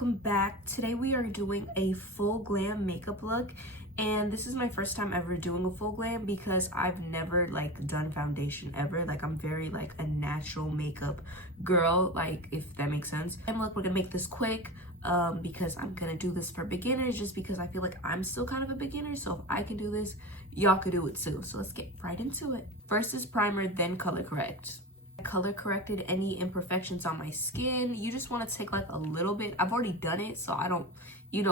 welcome back. Today we are doing a full glam makeup look, and this is my first time ever doing a full glam because I've never like done foundation ever. Like I'm very like a natural makeup girl, like if that makes sense. And look, we're gonna make this quick because I'm gonna do this for beginners just because I feel like I'm still kind of a beginner. So if I can do this, y'all could do it too. So let's get right into it. First is primer, then color correct. Color corrected any imperfections on my skin. You just want to take like a little bit. I've already done it, so I don't,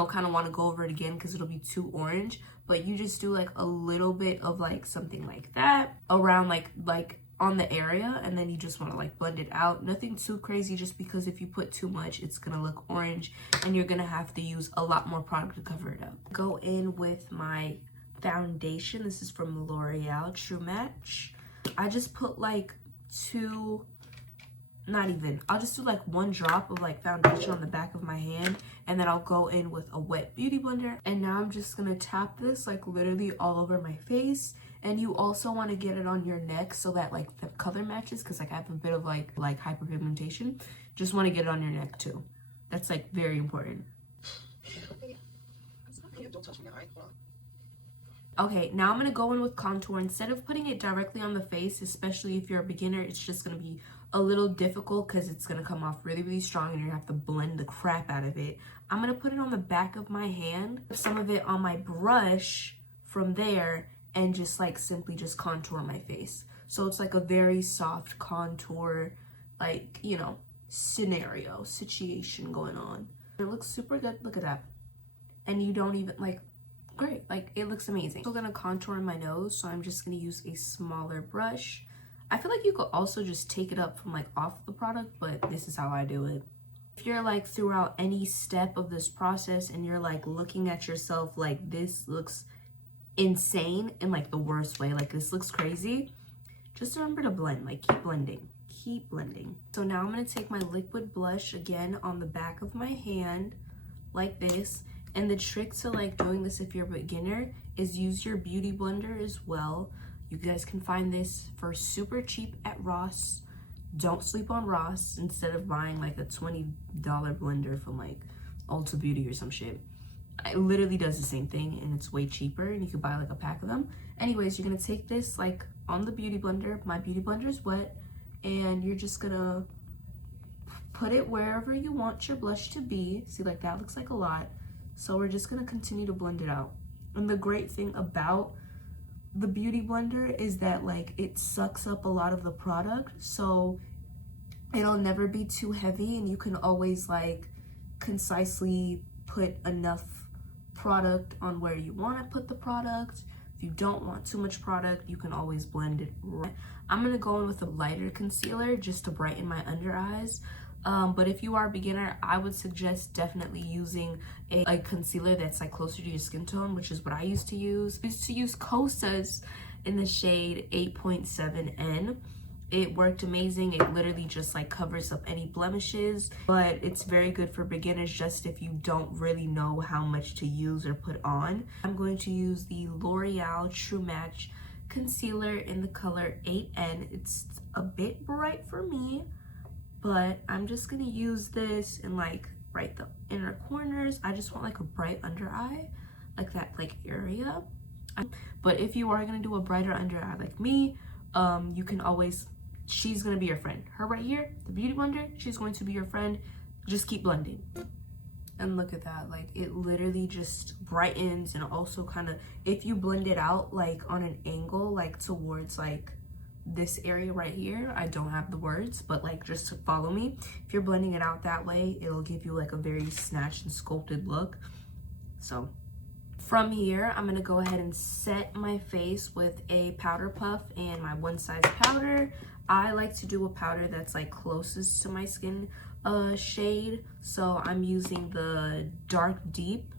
kind of want to go over it again because it'll be too orange. But you just do like a little bit of like something like that around like on the area, and then you just want to like blend it out. Nothing too crazy, just because if you put too much, it's gonna look orange and you're gonna have to use a lot more product to cover it up. Go in with my foundation. This is from L'Oreal True Match. I just put like I'll just do like one drop of like foundation on the back of my hand, and then I'll go in with a wet beauty blender. And now I'm just gonna tap this like literally all over my face. And you also want to get it on your neck so that like the color matches, because like I have a bit of like hyperpigmentation. Just want to get it on your neck too. That's like very important. Don't touch me, all right? Hold on. Okay, now I'm going to go in with contour. Instead of putting it directly on the face, especially if you're a beginner, it's just going to be a little difficult because it's going to come off really, really strong and you're going to have to blend the crap out of it. I'm going to put it on the back of my hand, some of it on my brush from there, and just like simply just contour my face. So it's like a very soft contour, like, situation going on. It looks super good. Look at that. And you don't even like, great, like it looks amazing. I'm gonna contour my nose, so I'm just gonna use a smaller brush. I feel like you could also just take it up from like off the product, but this is how I do it. If you're like throughout any step of this process and you're like looking at yourself like this looks insane in like the worst way, like this looks crazy, just remember to blend, like keep blending. So now I'm gonna take my liquid blush again on the back of my hand like this. And the trick to like doing this if you're a beginner is use your beauty blender as well. You guys can find this for super cheap at Ross. Don't sleep on Ross instead of buying like a $20 blender from like Ulta Beauty or some shit. It literally does the same thing and it's way cheaper, and you could buy like a pack of them. Anyways, you're gonna take this like on the beauty blender. My beauty blender is wet, and you're just gonna put it wherever you want your blush to be. See, like that looks like a lot. So we're just gonna continue to blend it out. And the great thing about the beauty blender is that like it sucks up a lot of the product, so it'll never be too heavy, and you can always like concisely put enough product on where you wanna put the product. If you don't want too much product, you can always blend it right. I'm gonna go in with a lighter concealer just to brighten my under eyes. But if you are a beginner, I would suggest definitely using a concealer that's like closer to your skin tone, which is what I used to use. I used to use Kosas in the shade 8.7N. It worked amazing. It literally just like covers up any blemishes, but it's very good for beginners just if you don't really know how much to use or put on. I'm going to use the L'Oreal True Match concealer in the color 8N. It's a bit bright for me, but I'm just gonna use this in like right the inner corners. I just want like a bright under eye, like that like area. But if you are gonna do a brighter under eye like me, you can always, she's gonna be your friend. Her right here, the beauty blender, she's going to be your friend. Just keep blending. And look at that, like it literally just brightens, and also kind of, if you blend it out like on an angle, like towards like this area right here, I don't have the words, but like just to follow me, if you're blending it out that way, it'll give you like a very snatched and sculpted look. So from here, I'm gonna go ahead and set my face with a powder puff and my one size powder. I like to do a powder that's like closest to my skin shade, so I'm using the Dark Deep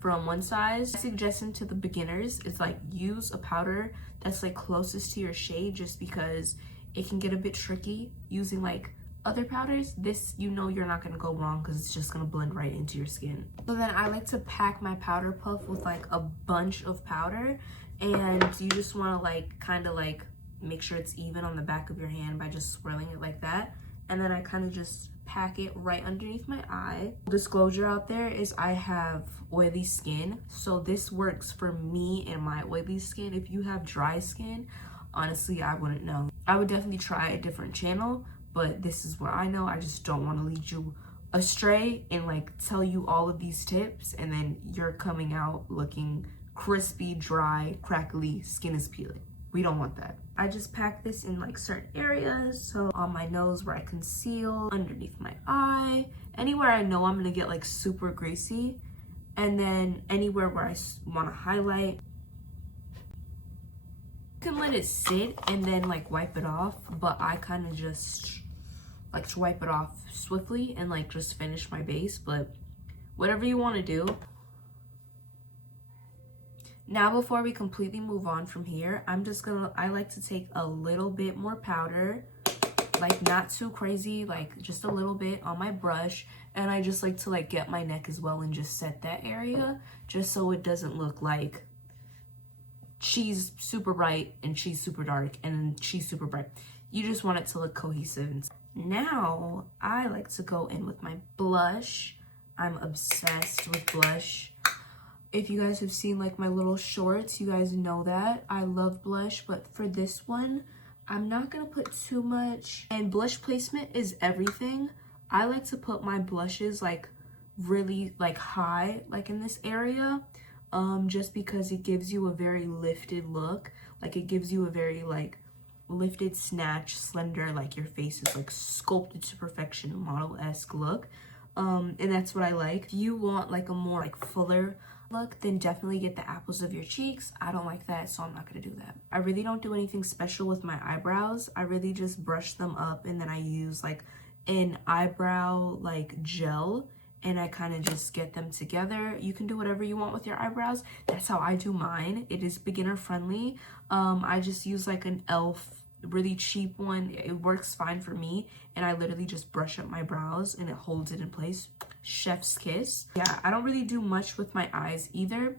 from One Size. Suggestion to the beginners is like use a powder that's like closest to your shade, just because it can get a bit tricky using like other powders. This, you're not gonna go wrong because it's just gonna blend right into your skin. So then I like to pack my powder puff with like a bunch of powder, and you just want to like kind of like make sure it's even on the back of your hand by just swirling it like that. and then I kind of just pack it right underneath my eye. Disclosure out there is I have oily skin, so this works for me and my oily skin. If you have dry skin, honestly, I wouldn't know. I would definitely try a different channel, but this is what I know. I just don't want to lead you astray and like tell you all of these tips and then you're coming out looking crispy, dry, crackly, skin is peeling. We don't want that. I just pack this in like certain areas. So on my nose where I conceal, underneath my eye, anywhere I know I'm gonna get like super greasy. And then anywhere where I wanna highlight. You can let it sit and then like wipe it off, but I kind of just like to wipe it off swiftly and like just finish my base, but whatever you want to do. Now before we completely move on from here, I like to take a little bit more powder, like not too crazy, like just a little bit on my brush, and I just like to like get my neck as well and just set that area just so it doesn't look like she's super bright and she's super dark and she's super bright. You just want it to look cohesive. Now I like to go in with my blush. I'm obsessed with blush. If you guys have seen like my little shorts, you guys know that I love blush, but for this one, I'm not gonna put too much. And blush placement is everything. I like to put my blushes like really like high, like in this area, just because it gives you a very lifted look. Like it gives you a very like lifted, snatch, slender, like your face is like sculpted to perfection, model-esque look. And that's what I like. If you want like a more like fuller look, then definitely get the apples of your cheeks. I don't like that, so I'm not gonna do that. I really don't do anything special with my eyebrows. I really just brush them up and then I use like an eyebrow like gel and I kind of just get them together. You can do whatever you want with your eyebrows. That's how I do mine. It is beginner friendly. I just use like an e.l.f. really cheap one. It works fine for me, and I literally just brush up my brows and it holds it in place. Chef's kiss. Yeah, I don't really do much with my eyes either.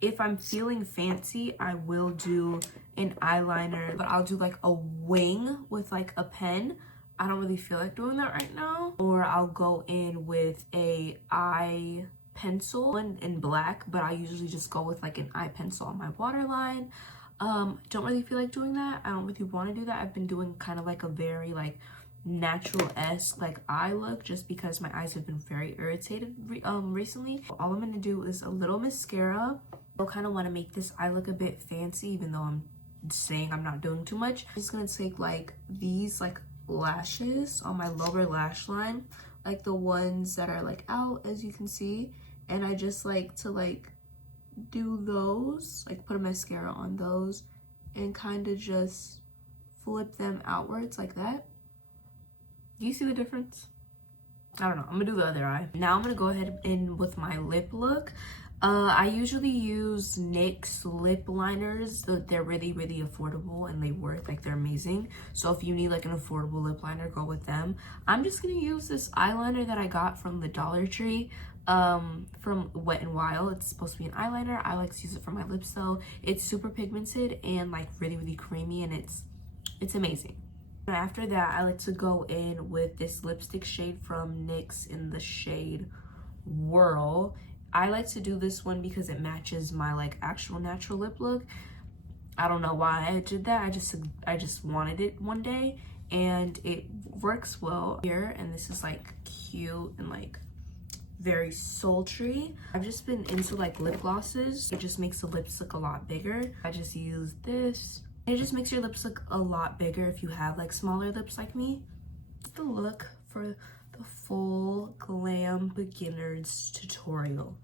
If I'm feeling fancy, I will do an eyeliner, but I'll do like a wing with like a pen. I don't really feel like doing that right now. Or I'll go in with a eye pencil in black, but I usually just go with like an eye pencil on my waterline. Don't really feel like doing that. I don't really want to do that. I've been doing kind of like a very like natural-esque like eye look just because my eyes have been very irritated recently. All I'm gonna do is a little mascara. I kind of want to make this eye look a bit fancy, even though I'm saying I'm not doing too much. I'm just gonna take like these like lashes on my lower lash line, like the ones that are like out, as you can see, and I just like to like do those, like put a mascara on those and kind of just flip them outwards like that. Do you see the difference? I don't know. I'm gonna do the other eye. Now I'm gonna go ahead in with my lip look. I usually use NYX lip liners. They're really, really affordable and they work, like they're amazing. So if you need like an affordable lip liner, go with them. I'm just gonna use this eyeliner that I got from the Dollar Tree, from Wet n Wild. It's supposed to be an eyeliner. I like to use it for my lips though. It's super pigmented and like really, really creamy, and it's amazing. And after that, I like to go in with this lipstick shade from NYX in the shade Whirl. I like to do this one because it matches my like actual natural lip look. I don't know why I did that. I just wanted it one day and it works well here. And this is like cute and like very sultry. I've just been into like lip glosses. It just makes the lips look a lot bigger. I just use this. It just makes your lips look a lot bigger if you have like smaller lips like me. The look for the full glam beginners tutorial.